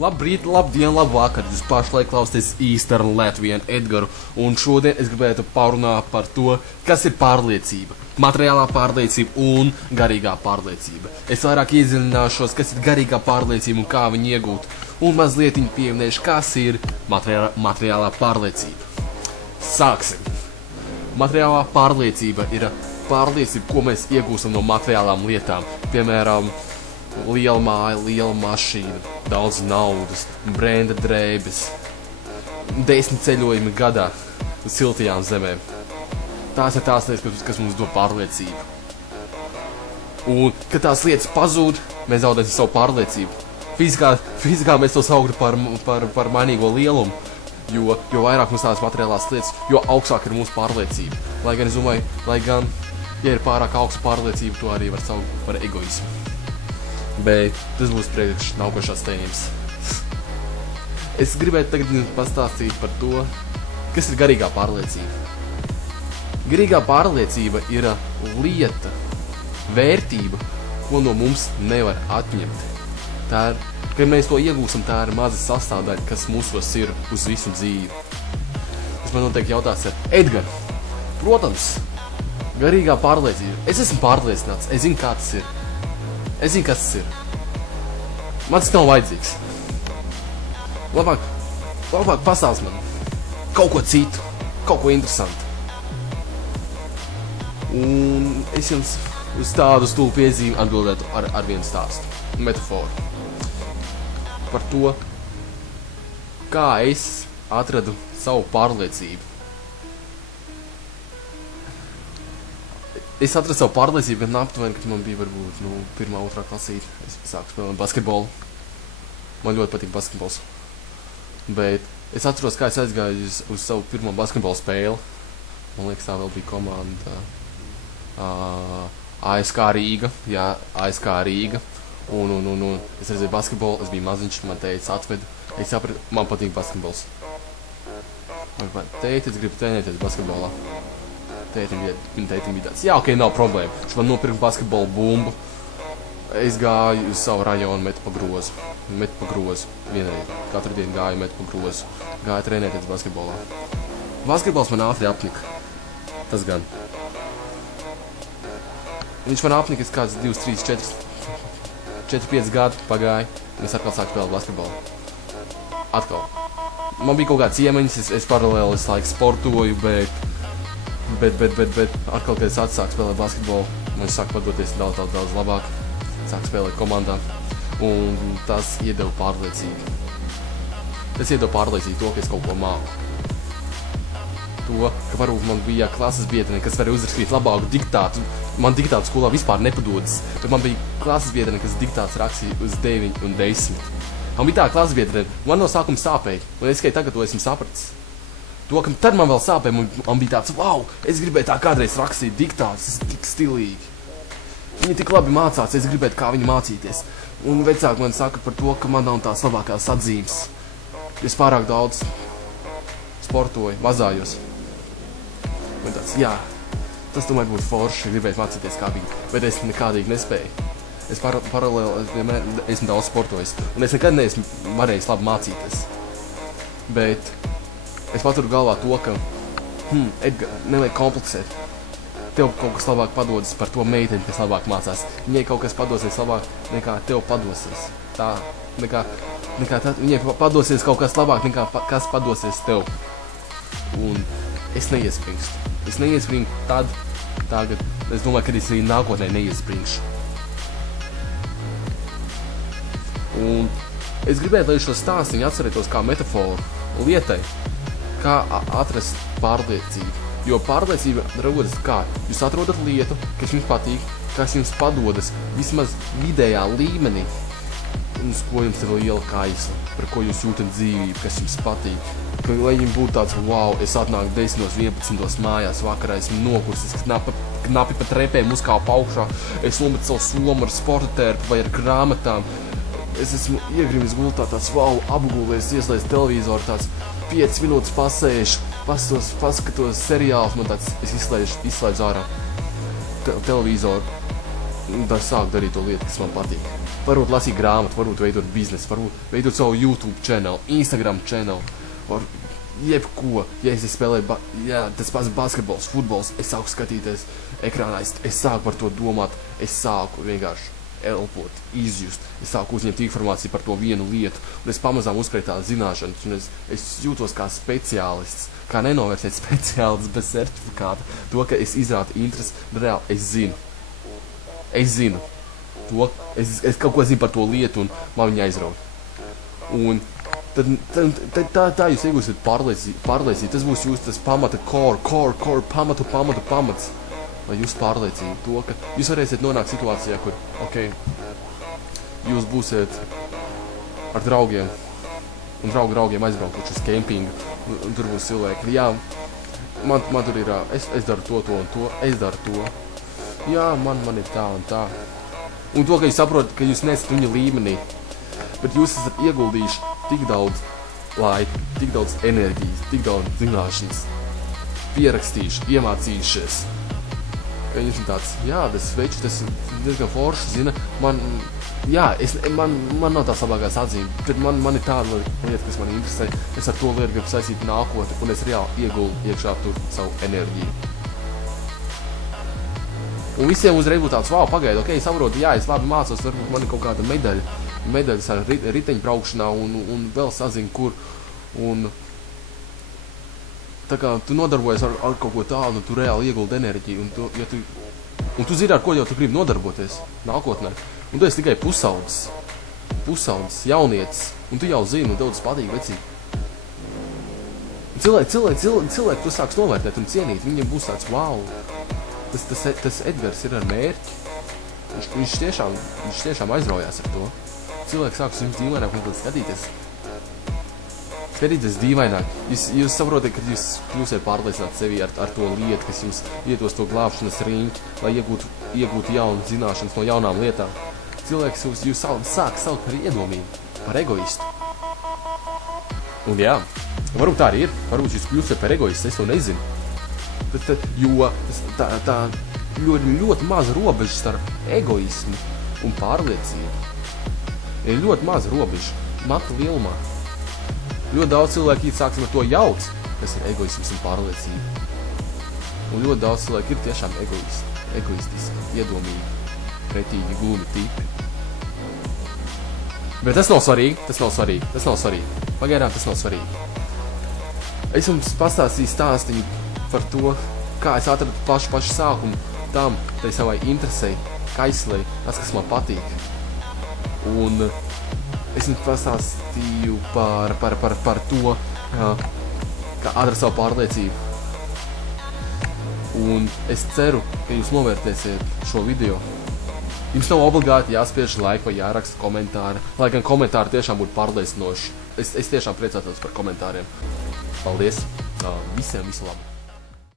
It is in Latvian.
Labrīt, labdien, labvakar! Jūs pašlaik klausāties Eastern Latvian Edgaru, un šodien es gribētu parunāt par to, kas ir pārliecība, materiālā pārliecība un garīgā pārliecība. Es vairāk iedziļināšos, kas ir garīgā pārliecība un kā viņu iegūt, un mazliet pieminēšu, kas ir materiālā pārliecība. Sāksim! Materiālā pārliecība ir pārliecība, ko mēs iegūstam no materiālām lietām, piemēram, liela māja, liela mašīna, daudz naudas, brenda drēbes, 10 ceļojumi gadā uz siltajām zemēm. Tās ir tās lietas, kas mums dod pārliecību. Un, kad tās lietas pazūd, mēs zaudēsim savu pārliecību. Fizikā mēs to sauktu par mainīgo lielumu, jo vairāk mums tās materiālās lietas, jo augstāk ir mūsu pārliecība. Lai gan es domāju, ja ir pārāk augsta pārliecība, to arī var saukt par egoismu. Bet tas būs priekš nākošās tēmas. Es gribētu tagad jums pastāstīt par to, kas ir garīgā pārliecība. Garīgā pārliecība ir lieta, vērtība, ko no mums nevar atņemt. Tā ir, kad mēs to iegūstam, tā ir maza sastāvdaļa, kas mūsos ir uz visu dzīvi. Jūs man noteikti jautāsiet, Edgar, protams, garīgā pārliecība. Es esmu pārliecināts, es zinu, kā tas ir. Es zinu, kas tas ir. Man tas nav vajadzīgs. Labāk pastāst man kaut ko citu, kaut ko interesantu. Un es jums uz tādu stūlu piezīmi atbildētu ar vienu stāstu, metaforu. Par to, kā es atradu savu pārliecību. Es atradu savu pārliecību gan aptuveni, kad man bija varbūt 1. 2. klasīte. Es sāku spēlēt basketbolu. Man ļoti patīk basketbols. Bet es atceros, kā es aizgāju uz savu pirmo basketbolu spēli. Man liekas, tā vēl bija komanda ASK Rīga. Jā, ASK Rīga. Un es redzēju basketbolu, es biju maziņš, man teica atveda. Es sapratu, man patīk basketbols. Tēti, es gribu trenēties basketbolā. Tētim bija tāds, jā, ok, nav problēma. Viņš man nopirka basketbolu bumbu. Es gāju uz savu rajonu, metu pa grozu. Vienreiz, katru dienu gāju, metu pa grozu. Gāju trenēties basketbolā. Basketbols man ātri apnika. Tas gan. Viņš man apnika, es kāds 2, 3, 4, 5 gadu pagāju. Un es atkal sāku spēlēt basketbolu. Atkal. Man bija kaut kāds iemaņas, es paralēli laiku sportoju, bet atkal, kad es atsāku spēlēt basketbolu, man sāk padoties daudz labāk. Sāk spēlēt komandā, un tas iedeva pārliecību. Tas iedeva pārliecību to, ka es kaut ko māku. To, ka varbūt man bija klases biedrene, kas varēja uzrakstīt labāku diktātu. Man diktātu skolā vispār nepadodas, bet man bija klases biedrene, kas diktāts rakstīja uz 9 un 10. Man bija tā klases biedrene, man no sākuma sāpēja, un es tikai tagad to esmu sapratis. To, ka tad man vēl sāpēja, man bija tāds, wow, es gribēju tā kādreiz rakstīt diktātus, tas ir tik stilīgi. Viņi tik labi mācās, es gribētu kā viņi mācīties. Un vecāki man saka par to, ka man nav tās labākās atzīmes. Es pārāk daudz sportoju, mazājos. Man tāds, jā, tas tomēr būtu forši, gribētu mācīties kā viņi, bet es nekādīgi nespēju. Es paralēli vienmēr esmu daudz sportojis, un es nekad neesmu varējis labi mācīties. Bet es paturu galvā to, ka, Edgar, nevajag kompleksēt. Tev kaut kas labāk padodas par to meiteni, kas labāk mācās. Viņai kaut kas padosies labāk nekā tev padosies. Viņai padosies kaut kas labāk nekā kas padosies tev. Un es neiespringstu. Es neiespringtu tagad. Es domāju, ka es arī nākotnē neiespringšu. Un es gribētu, lai šo stāstiņu atcerētos kā metaforu lietai, kā atrast pārliecību. Jo pārliecība rodas kā? Jūs atrodat lietu, kas jums patīk, kas jums padodas vismaz vidējā līmenī, un uz ko jums ir liela kaisla, par ko jūs jūtat dzīvību, kas jums patīk. Lai jums būtu tāds, wow, es atnāku 10, 11 mājās vakarā, esmu nokursis, knapi pa trepēm uzkāpu augšā, es nometu savu somu ar sporta tērpu vai ar grāmatām. Es esmu iegrimis gultā tāds, wow, apgulēs, ieslēdz televizoru, tāds 5 minūtes pasēšu, paskatos seriālus, man tāds, es izslēdzu ārā televizoru. tā sāku darīt to lietu, kas man patīk. Varbūt lasīt grāmatu, varbūt veidot biznesu, varbūt veidot savu YouTube channel, Instagram channel, var jebko. Ja es spēlēju, tas pats basketbols, futbols, es sāku skatīties ekrānā, es sāku par to domāt, es sāku vienkārši elpot, izjust, es sāku uzņemt informāciju par to vienu lietu, un es pamazām uzkrēju tādas zināšanas, un es jūtos kā speciālists, kā nenovērtēt speciālists bez certifikāta, to, ka es izrādu interesi, bet reāli es zinu to, es kaut ko zinu par to lietu, un man viņa aizraud. Un tā jūs iegūsiet pārliecību, tas būs jūs tas pamata core, pamats. Vai jūs pārliecību to, ka jūs varēsiet nonākt situācijā, kur, jūs būsiet ar draugiem, un draugiem aizbraukot uz kempingu, un tur būs cilvēki, jā, man tur ir, es daru to un to, es daru to, jā, man ir tā un tā. Un to, ka jūs saprotat, ka jūs nesat viņa līmenī, bet jūs esat ieguldījuši tik daudz laika, tik daudz enerģijas, tik daudz zināšanas, pierakstījuši, iemācījušies. Ka jūs ir tāds, jā, tas večs, tas diezgan forši, zina, man nav tās labākās atzīmes, bet man ir tāda lieta, kas man interesē, es ar to lietu gribu saistīt nākotni, un es reāli ieguldu iekšā tur savu enerģiju. Un visiem uzreiz būtu tāds, pagaidu, es saprotu, jā, es labi mācos, varbūt man ir kaut kāda medaļas ar riteņu braukšanā, un vēl sazinu, kur, un tā kā tu nodarbojies ar kaut ko tādu, un tu reāli ieguldi enerģiju, un tu zini, ar ko jau tu gribi nodarboties nākotnē. Un tu esi tikai pusaudzis, jaunietis, un tu jau zini, un tev tas patīk vecīt. Cilvēki tu sāks novērtēt un cienīt, viņiem būs tāds, wow, tas Edgars ir ar mērķi. Viņš tiešām aizraujās ar to. Cilvēki sāks viņu dīvaināk un skatīties dīvaināk. Jūs saprotat, ka jūs kļūsiet pārliecināt sevi ar to lietu, kas jūs ietos to glābšanas riņķi, lai iegūtu jaunu zināšanas no jaunām lietām. Cilvēks jūs sāk saukt par iedomīgu, par egoistu. Un jā, varbūt tā arī ir. Varbūt jūs kļūsiet par egoistu, es to nezinu. Jo tā ļoti maza robeža starp egoismu un pārliecību. Ir ļoti maza robeža, matu lielumā. Ļoti daudz cilvēki sāksim ar to jauc, kas ir egoisms un pārliecība. Un ļoti daudz cilvēki ir tiešām egoistiski, iedomīgi, pretīgi, glumi tipi. Bet tas nav svarīgi. Pagaidām tas nav svarīgi. Es jums pastāstīju stāstīju par to, kā es atradu pašu sākumu tam, tai savai interesei, kaislei, tas, kas man patīk. Un es jums pastāstīju par to, kā atrast savu pārliecību. Un es ceru, ka jūs novērtēsiet šo video. Jums nav obligāti jāspiež like vai jāraksta komentāri, lai gan komentāri tiešām būtu pārliecinoši. Es tiešām priecātos par komentāriem. Paldies! Visiem visu labu!